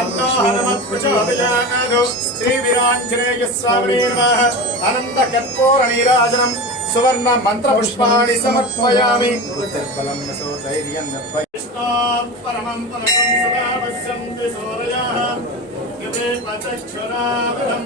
तन्नो हनुमत्प्रचोदयात् श्रीवीराञ्जनेयस्वामिने नमः अनन्तकर्पूरनीराजनं सुवर्ण मंत्रपुष्पाणि समर्पयामि बलं नसो धैर्यं विष्णोः परमं पदकं सदा पश्यन्ति सूरयः यदि पचक्षुरावृतं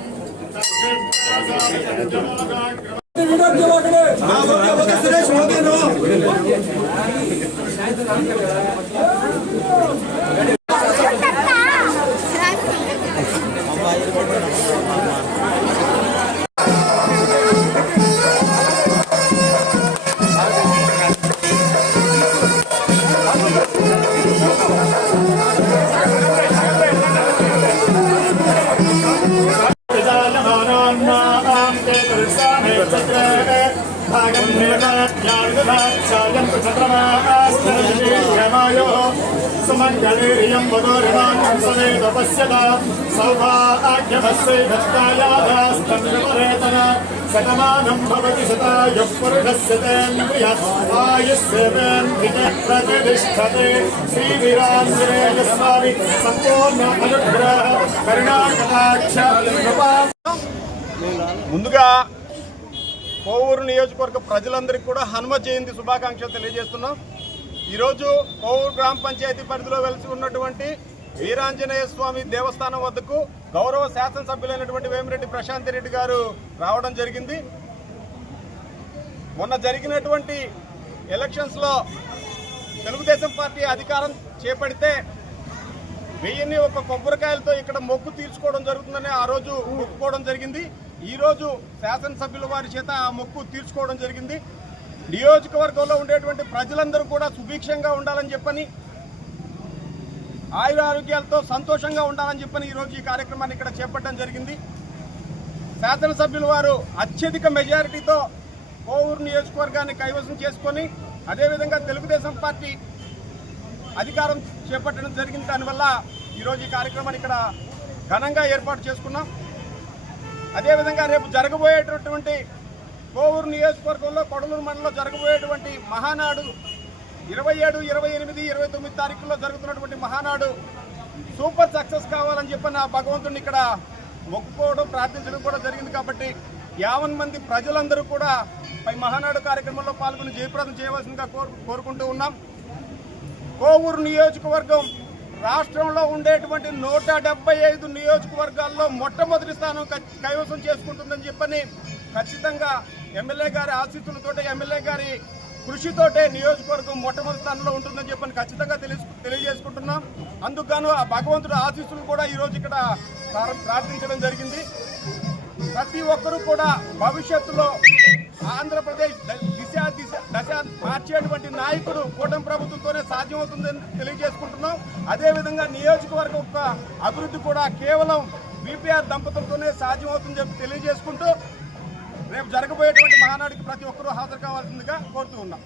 सुमङ्गलीर्यं वदोरिमानं समेत पश्यता सौभाग्यमस्यै भक्तायादास्तन्विपरेतन शतमानं भवति शतायुः पुरुषस्य तेन्द्रियः आयुष्येवेन्द्रियः प्रतिष्ठते श्रीवीराञ्जनेयस्वामी सम्पूर्ण अनुग्रह करुणाकटाक्ष कृपा ముందుగా కోవూరు నియోజకవర్గ ప్రజలందరికీ కూడా హనుమ జయంతి శుభాకాంక్షలు తెలియజేస్తున్నాం। ఈరోజు కోవూరు గ్రామ పంచాయతీ పరిధిలో వెలిసి ఉన్నటువంటి వీరాంజనేయ స్వామి దేవస్థానం వద్దకు గౌరవ శాసనసభ్యులైనటువంటి వేమిరెడ్డి ప్రశాంత్ రెడ్డి గారు రావడం జరిగింది। మొన్న జరిగినటువంటి ఎలక్షన్స్లో తెలుగుదేశం పార్టీ అధికారం చేపడితే 1001 కొబ్బరికాయలతో ఇక్కడ మొక్కు తీర్చుకోవడం జరుగుతుందని ఆ రోజు మొక్కుకోవడం జరిగింది। ఈ రోజు శాసనసభ్యుల వారి చేత ఆ మొక్కు తీర్చుకోవడం జరిగింది। నియోజకవర్గంలో ఉండేటువంటి ప్రజలందరూ కూడా సుభిక్షంగా ఉండాలని చెప్పని ఆయురారోగ్యాలతో సంతోషంగా ఉండాలని చెప్పని ఈరోజు ఈ కార్యక్రమాన్ని ఇక్కడ చేపట్టడం జరిగింది। శాసనసభ్యుల వారు అత్యధిక మెజారిటీతో కోవూరు నియోజకవర్గాన్ని కైవసం చేసుకొని అదేవిధంగా తెలుగుదేశం పార్టీ అధికారం చేపట్టడం జరిగింది। దానివల్ల ఈరోజు ఈ కార్యక్రమాన్ని ఇక్కడ ఘనంగా ఏర్పాటు చేసుకున్నాం। అదేవిధంగా రేపు జరగబోయేటటువంటి కోవూరు నియోజకవర్గంలో కొడలూరు మండలంలో జరగబోయేటువంటి మహానాడు 27, 28, 29 తారీఖుల్లో జరుగుతున్నటువంటి మహానాడు సూపర్ సక్సెస్ కావాలని చెప్పి నా భగవంతుడిని ఇక్కడ మొక్కుకోవడం ప్రార్థించడం కూడా జరిగింది। కాబట్టి 50 మంది ప్రజలందరూ కూడా ఈ మహానాడు కార్యక్రమంలో పాల్గొని జయప్రదం చేయవలసిందిగా కోరుకుంటూ ఉన్నాం। కోవూరు నియోజకవర్గం రాష్ట్రంలో ఉండేటువంటి 175 నియోజకవర్గాల్లో మొట్టమొదటి స్థానం కైవసం చేసుకుంటుందని చెప్పని ఖచ్చితంగా ఎమ్మెల్యే గారి ఆశీస్సులతోటే ఎమ్మెల్యే గారి కృషితోటే నియోజకవర్గం మొట్టమొదటి స్థానంలో ఉంటుందని చెప్పని ఖచ్చితంగా తెలియజేసుకుంటున్నాం। అందుకు ఆ భగవంతుడి ఆశీస్సులు కూడా ఈరోజు ఇక్కడ ప్రార్థించడం జరిగింది। ప్రతి ఒక్కరూ కూడా భవిష్యత్తులో ఆంధ్రప్రదేశ్ దశ మార్చేటువంటి నాయకుడు కూటమి ప్రభుత్వంతోనే సాధ్యమవుతుందని తెలియజేసుకుంటున్నాం। అదేవిధంగా నియోజకవర్గ యొక్క అభివృద్ధి కూడా కేవలం బీపీఆర్ దంపతులతోనే సాధ్యమవుతుందని చెప్పి తెలియజేసుకుంటూ రేపు జరగబోయేటువంటి మహానాడికి ప్రతి ఒక్కరూ హాజరు కావాల్సిందిగా కోరుతూ ఉన్నాం।